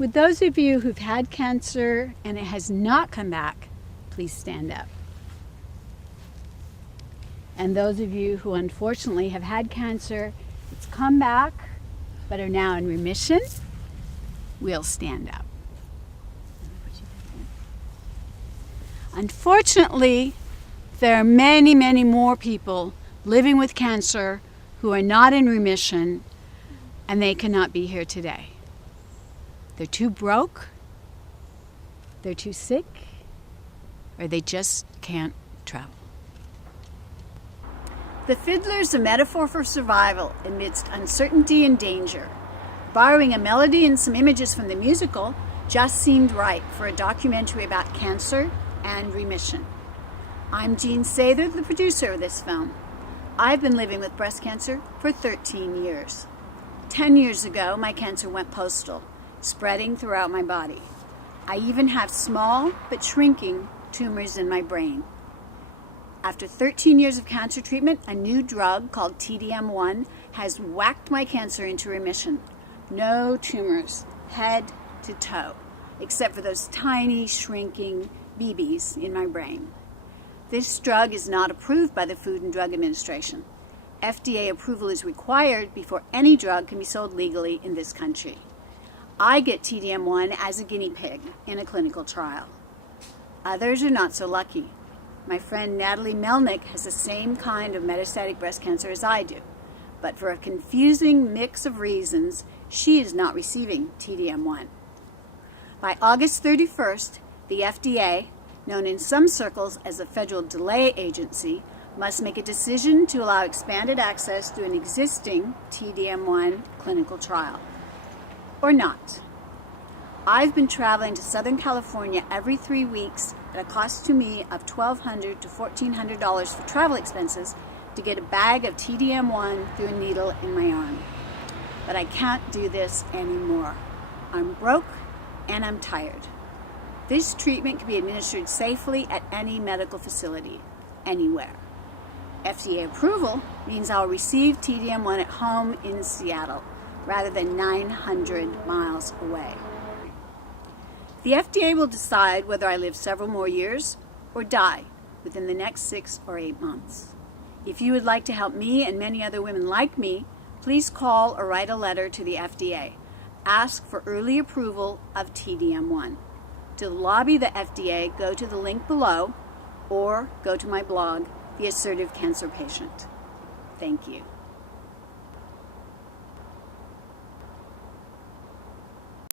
Would those of you who've had cancer and it has not come back, please stand up. And those of you who unfortunately have had cancer, it's come back, but are now in remission, will stand up. Unfortunately, there are many, many more people living with cancer who are not in remission, and they cannot be here today. They're too broke, they're too sick, or they just can't travel. The Fiddler's a metaphor for survival amidst uncertainty and danger. Borrowing a melody and some images from the musical just seemed right for a documentary about cancer and remission. I'm Jeanne Sather, the producer of this film. I've been living with breast cancer for 13 years. 10 years ago, my cancer went postal, spreading throughout my body. I even have small but shrinking tumors in my brain. After 13 years of cancer treatment, a new drug called T-DM1 has whacked my cancer into remission. No tumors, head to toe, except for those tiny shrinking BBs in my brain. This drug is not approved by the Food and Drug Administration. FDA approval is required before any drug can be sold legally in this country. I get T-DM1 as a guinea pig in a clinical trial. Others are not so lucky. My friend Natalie Melnick has the same kind of metastatic breast cancer as I do, but for a confusing mix of reasons, she is not receiving T-DM1. By August 31st, the FDA, known in some circles as the Federal Delay Agency, must make a decision to allow expanded access to an existing T-DM1 clinical trial, or not. I've been traveling to Southern California every 3 weeks at a cost to me of $1,200 to $1,400 for travel expenses to get a bag of T-DM1 through a needle in my arm. But I can't do this anymore. I'm broke and I'm tired. This treatment can be administered safely at any medical facility, anywhere. FDA approval means I'll receive T-DM1 at home in Seattle, rather than 900 miles away. The FDA will decide whether I live several more years or die within the next 6 or 8 months. If you would like to help me and many other women like me, please call or write a letter to the FDA. Ask for early approval of T-DM1. To lobby the FDA, go to the link below or go to my blog, The Assertive Cancer Patient. Thank you.